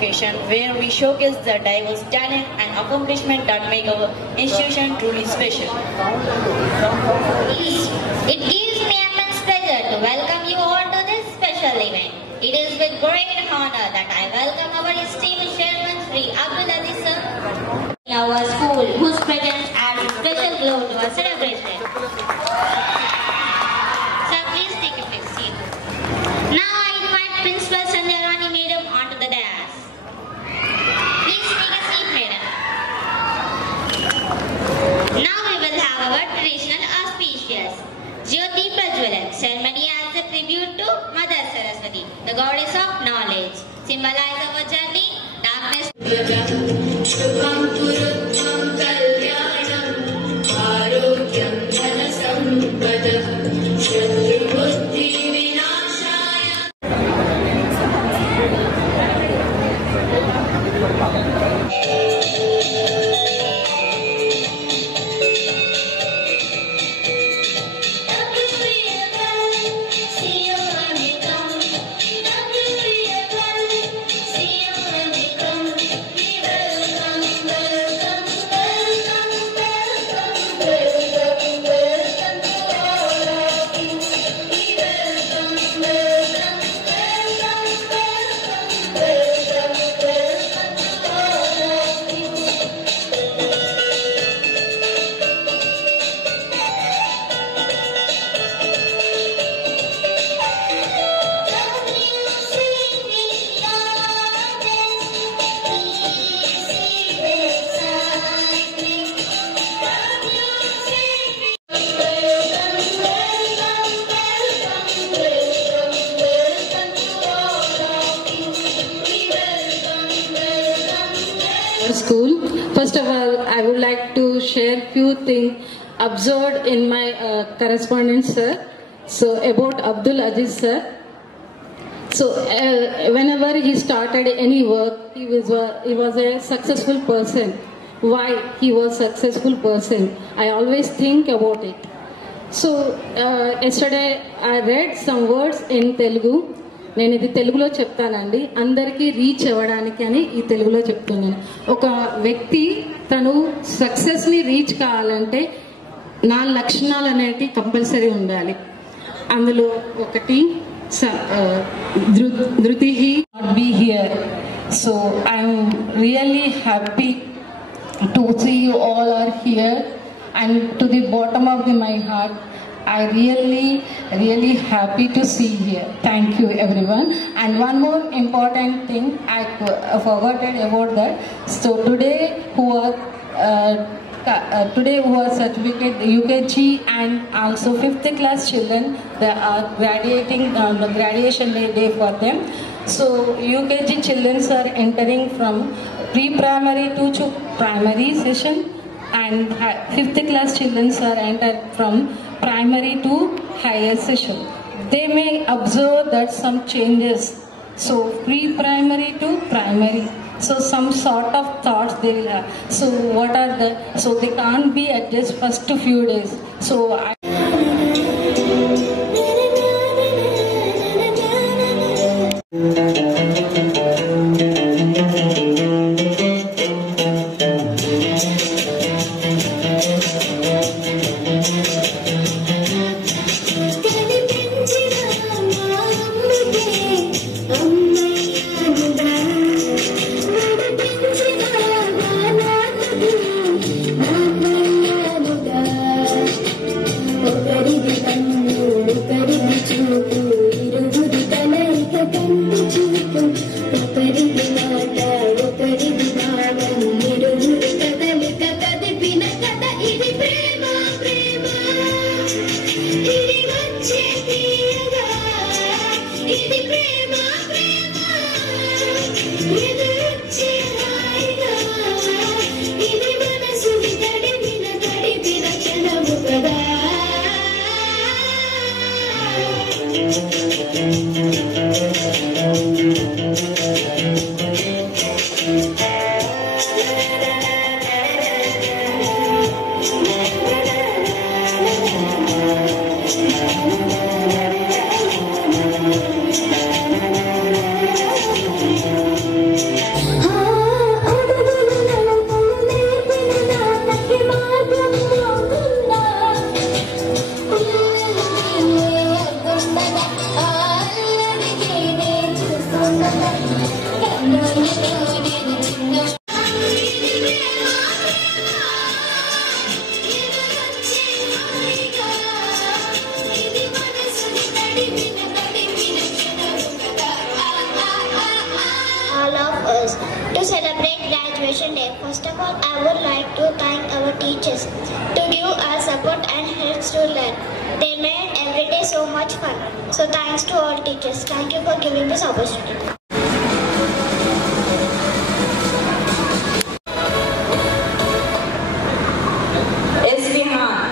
occasion where we showcase the diverse talent and accomplishment that make our institution truly special. It gives me immense pleasure to welcome you all to this special event. It is with great honor that I welcome our esteemed chairman Sri Abdul Aziz sir in our school, whose presence adds special glow to our celebration. Sir, please take a seat. Now I invite Principal Sanjay Rani Madam onto the dais. Please take a seat, Madam. Now we will have our traditional auspicious Jyoti Prajwalan ceremony as a tribute to Mother Saraswati, the goddess of knowledge. Symbolize our journey, darkness. Shubham Puruttam Kalyanam Arogyam Dhana Sampada Shatru Buddhi Vinashaya. School. First of all, I would like to share few things observed in my correspondence, sir. So about Abdul Aziz sir. So whenever he started any work, he was a successful person. Why he was successful person? I always think about it. So yesterday I read some words in Telugu. నేను ఇది తెలుగులో చెప్తానండి, అందరికీ reach అవ్వడానికి అని ఈ తెలుగులో చెప్తున్నాను. ఒక వ్యక్తి తను సక్సెస్ని రీచ్ కావాలంటే 4 లక్షణాలు అనేవి కంపల్సరీ ఉండాలి. అందులో ఒకటి Dhruti not be here. So I'm really happy to see you all are here and to the bottom of my heart I really happy to see here. Thank you everyone. And one more important thing I forgot about that. So today who are certificate UKG and also 5th class children, they are graduating on the graduation day for them. So UKG children are entering from pre-primary to primary session, and 5th class children are entered from primary to higher session. They may observe that some changes. So pre-primary to primary. So some sort of thoughts they will have. So what are the? So they can't be at just first few days. So today. First of all, I would like to thank our teachers to give us support and helps to learn. They made every day so much fun. So thanks to all teachers. Thank you for giving this opportunity.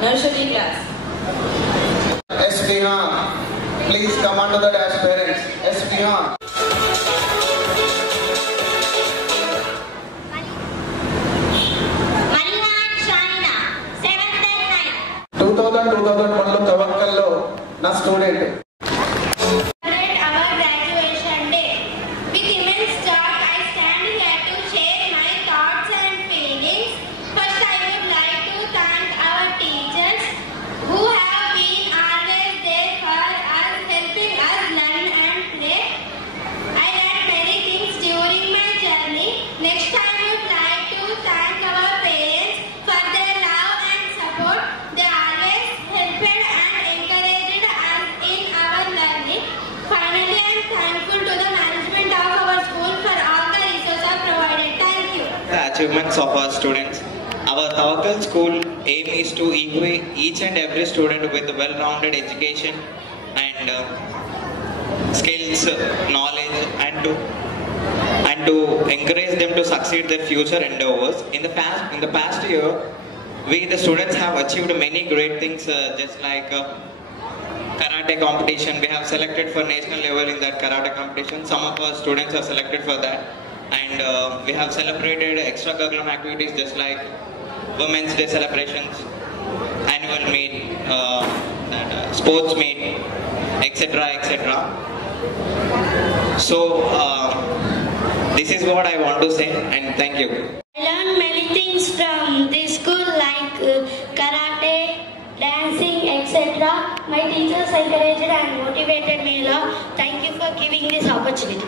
Nursery class. Please come on to the dash, parents. Marina and Shanina, 7th and 9th. 2001 Tavakkal na student. Our graduation day. With immense joy, I stand here to share my thoughts and feelings. First, I would like to thank our teachers who have been always there for us, helping us learn and play. I learned many things during my journey. Next, I would like to thank our parents for their love and support. They always helped and encouraged us in our learning. Finally, I am thankful to the management of our school for all the resources provided. Thank you. The achievements of our students. Our Tavakkal school aim is to equip each and every student with well-rounded education and skills, knowledge, and to encourage them to succeed their future endeavors. In the past year, we the students have achieved many great things, just like karate competition. We have selected for national level in that karate competition. Some of our students are selected for that, and we have celebrated extracurricular activities just like Women's Day celebrations, annual meet, sports meet, etc. So this is what I want to say, and thank you. I learned many things from this school like karate, dancing, etc. My teachers encouraged and motivated me a lot. Thank you for giving this opportunity.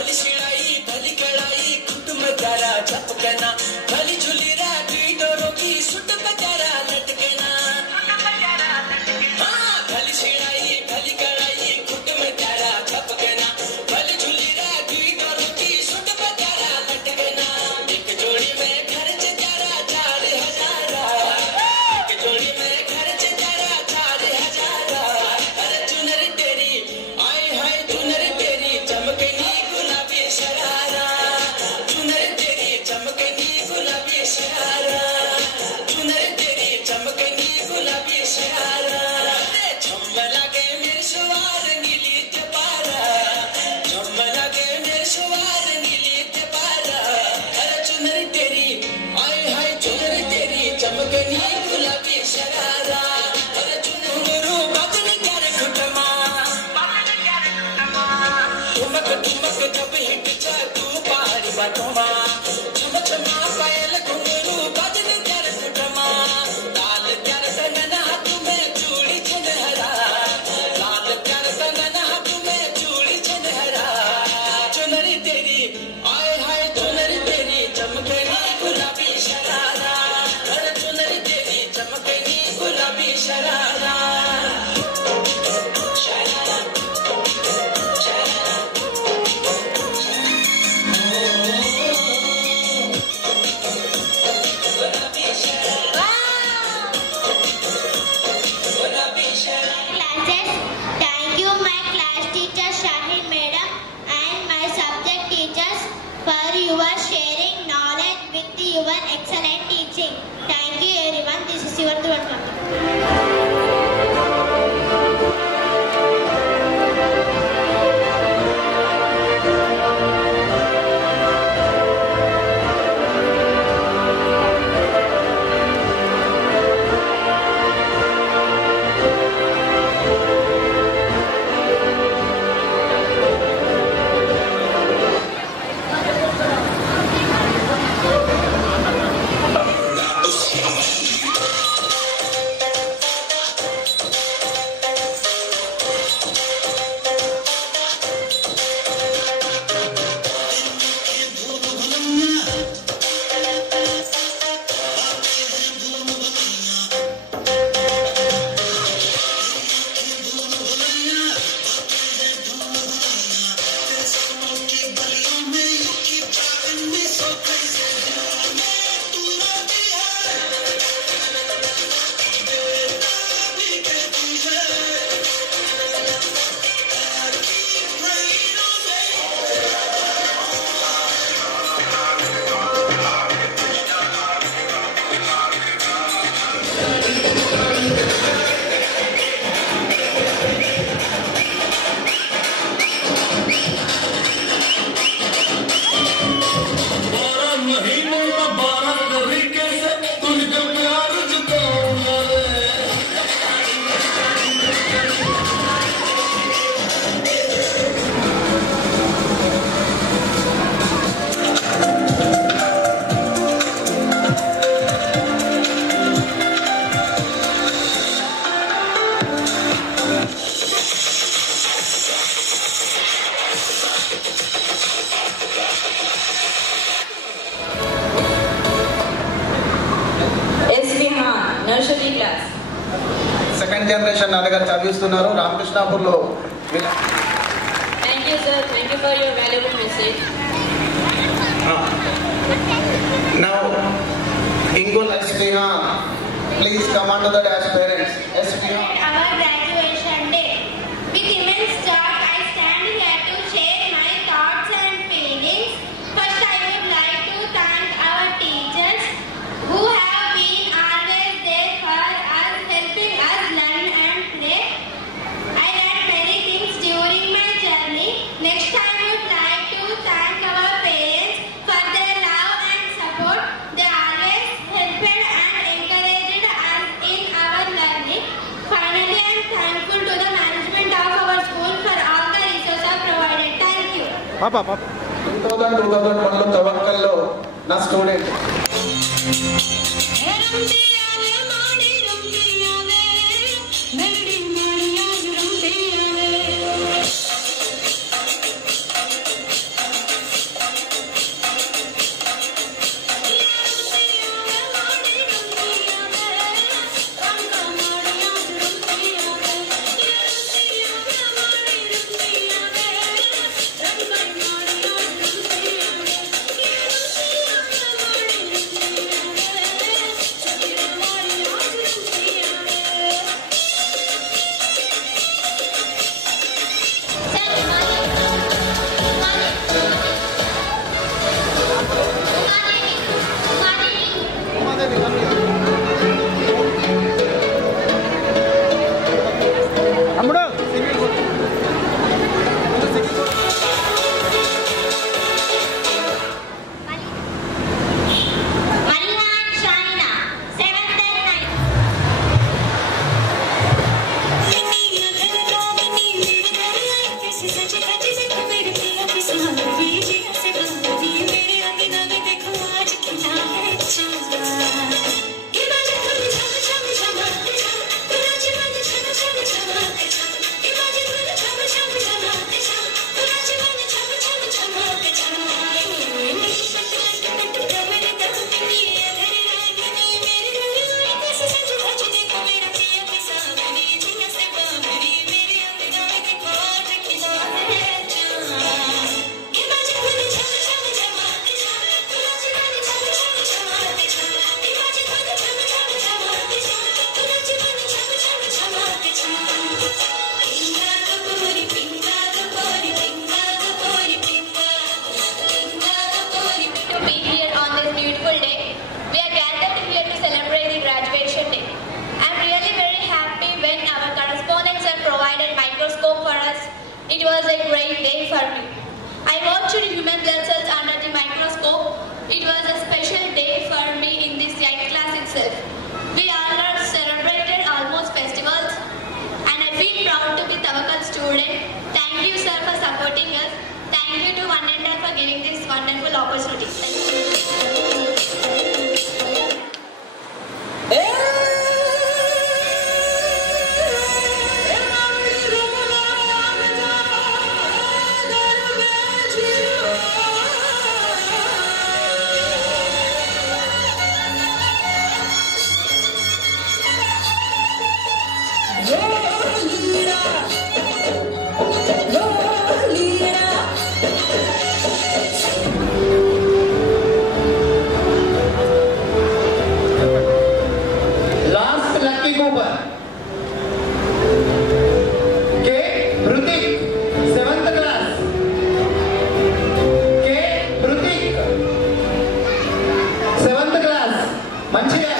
भली सिड़ाई भली कड़ाई कुटुम प्यारा चपकना भली झुली राती डोरों की suit प्यारा लटकना हाँ भली सिड़ाई भली कड़ाई कुटुम प्यारा चपकना भली झुली राती डोरों की सुट प्यारा लटकना एक जोड़ी में खर्च तेरा 4,000 एक जोड़ी में खर्च तेरा 4,000 अरे चुनरी तेरी आए हाय चुनरी तेरी चमकनी गुलाबी शरारा चुनरी तेरी चमकनी गुलाबी शरारा चुनरी तेरी चमकनी गुलाबी शरारा झम्मला के मेरे सवार नीली तपारा झम्मला के मेरे सवार नीली तपारा अरे चुनरी तेरी आए हाय चुनरी तेरी चमकनी गुलाबी शरारा अरे चुनरू बदन कर घुटमा ठुमक ठुमक जब हिट जा तू पहाड़ी बाटोमा छम छमा पायल घुंघरू बदन कर घुटमा लाल कर कंगन हाथ में चूड़ी छनहरा लाल कर कंगन हाथ में चूड़ी छनहरा चुनरी तेरी आए हाय चुनरी तेरी चमकनी गुलाबी शरारा अरे चुनरी तेरी चमकनी गुलाबी sharara Classes. Thank you my class teacher Shahid madam and my subject teachers for your sharing knowledge with your excellent teaching. Thank you everyone. This is your welcome. nursery class. Second generation నాన్నగారు చదివిస్తున్నారు రామకృష్ణాపూర్లో. Thank you sir, thank you for your valuable message. Now Ingul Esprihan, please come on to the dash parents. Esprihan. Our graduation day. With immense joy, I stand here to share my thoughts and feelings. First, I would like to thank our teachers who have been always there for us, helping us learn and play. I learned many things during my journey. Next, I would like to thank our parents for their love and support. They always helped and encouraged us in our learning. Finally, I am thankful to the management of our school for all the resources provided. Thank you. 2001లో తవక్కల్లో నా student. It was a great day for me. I watched human blood cells under the microscope. It was a special day for me in this 8th class itself. We all are celebrated almost festivals and I feel proud to be Tawakal student. Thank you sir for supporting us. Thank you to One and All for giving this wonderful opportunity. Thank you. Last lucky Cooper. K. Brutik, 7th class. K. Brutik, 7th class. Manchiya.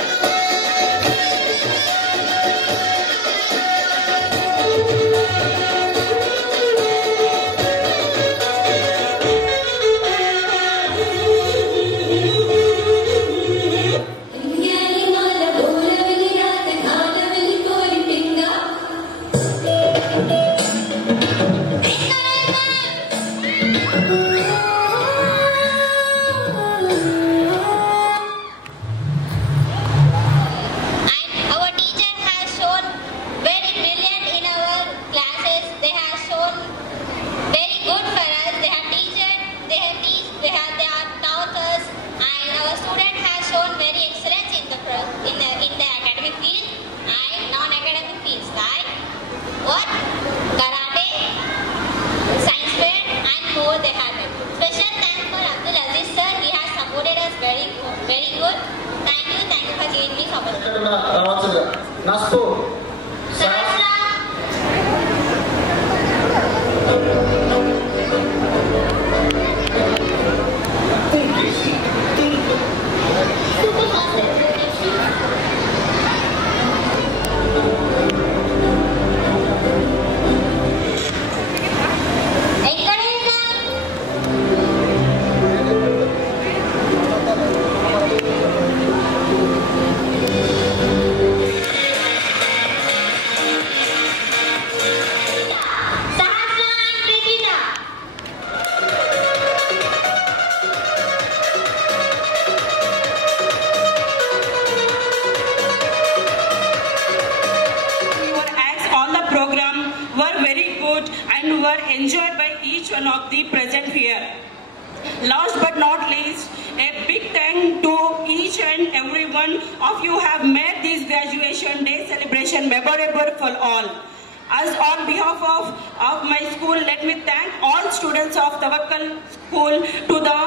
Our teacher has shown very brilliant in our classes. They have shown very good for us. They have they have taught us, and our student has shown very excellence in the academic field and non-academic fields like what karate, science fair, and more. They have it. Special thanks for Abdul Aziz sir. He has supported us very good. Thank you for giving me opportunity. Naspo. Your acts on the program were very good and were enjoyed by each one of the present here. Last but not least, a big thank to each and every one of you have made this graduation day celebration memorable for all. As on behalf of my school, let me thank all students of Tawakal School to the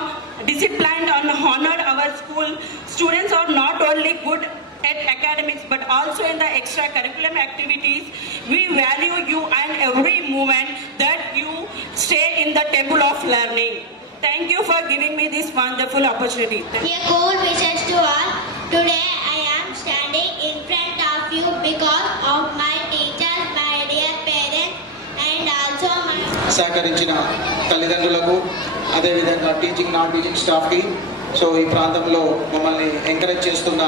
disciplined and honored our school. Students are not only good at academics but also in the extracurricular activities. We value you and every moment that you stay in the temple of learning. Thank you for giving me this wonderful opportunity. A cool wishes to all. Today I am standing in front of you because of my teachers, my dear parents, and also my సహకరించిన తల్లిదండ్రులకు అదేవిధంగా teaching non teaching స్టాఫ్కి so ఈ ప్రాంతంలో మమ్మల్ని encourage చేస్తున్న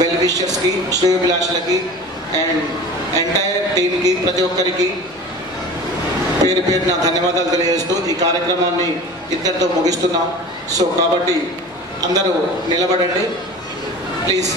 well విషర్స్కి శ్రేయోభిలాషులకి and entire టీమ్కి ప్రతి ఒక్కరికి పేరు పేరున ధన్యవాదాలు తెలియజేస్తూ ఈ కార్యక్రమాన్ని ఇద్దరితో ముగిస్తున్నాం. సో కాబట్టి అందరూ నిలబడండి ప్లీజ్.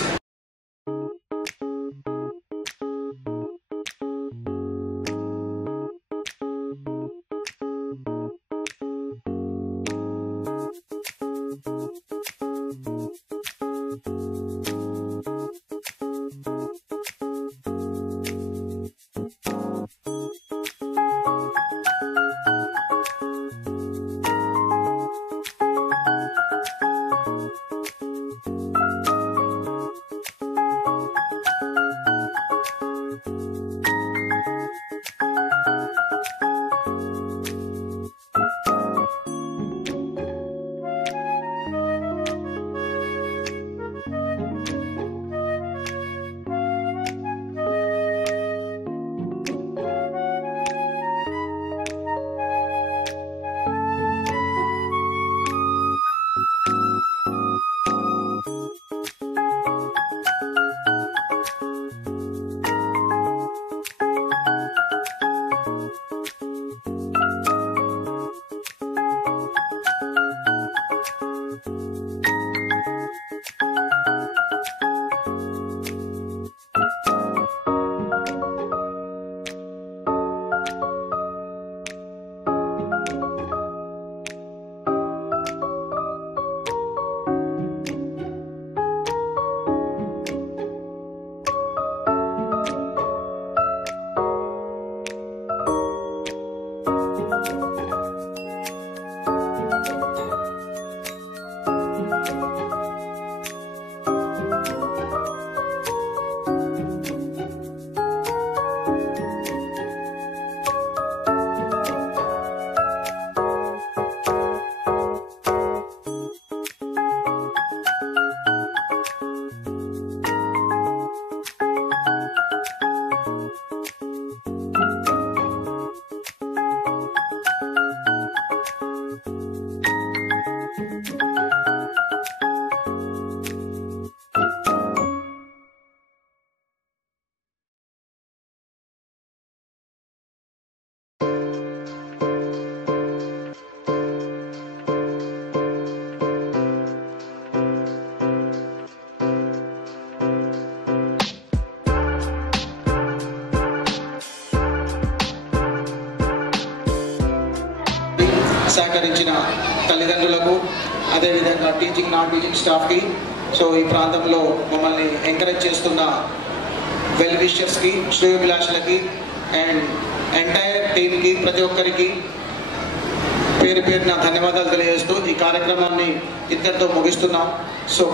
సహకరించిన తల్లిదండ్రులకు, అదేవిధంగా టీచింగ్ నాన్ టీచింగ్ స్టాఫ్కి, సో ఈ ప్రాంతంలో మమ్మల్ని ఎంకరేజ్ చేస్తున్న వెల్ విషర్స్కి, శ్రేయోభిలాషులకి అండ్ ఎంటైర్ టీమ్కి, ప్రతి ఒక్కరికి పేరు పేరున ధన్యవాదాలు తెలియజేస్తూ ఈ కార్యక్రమాన్ని ఇద్దరితో ముగిస్తున్నాం. సో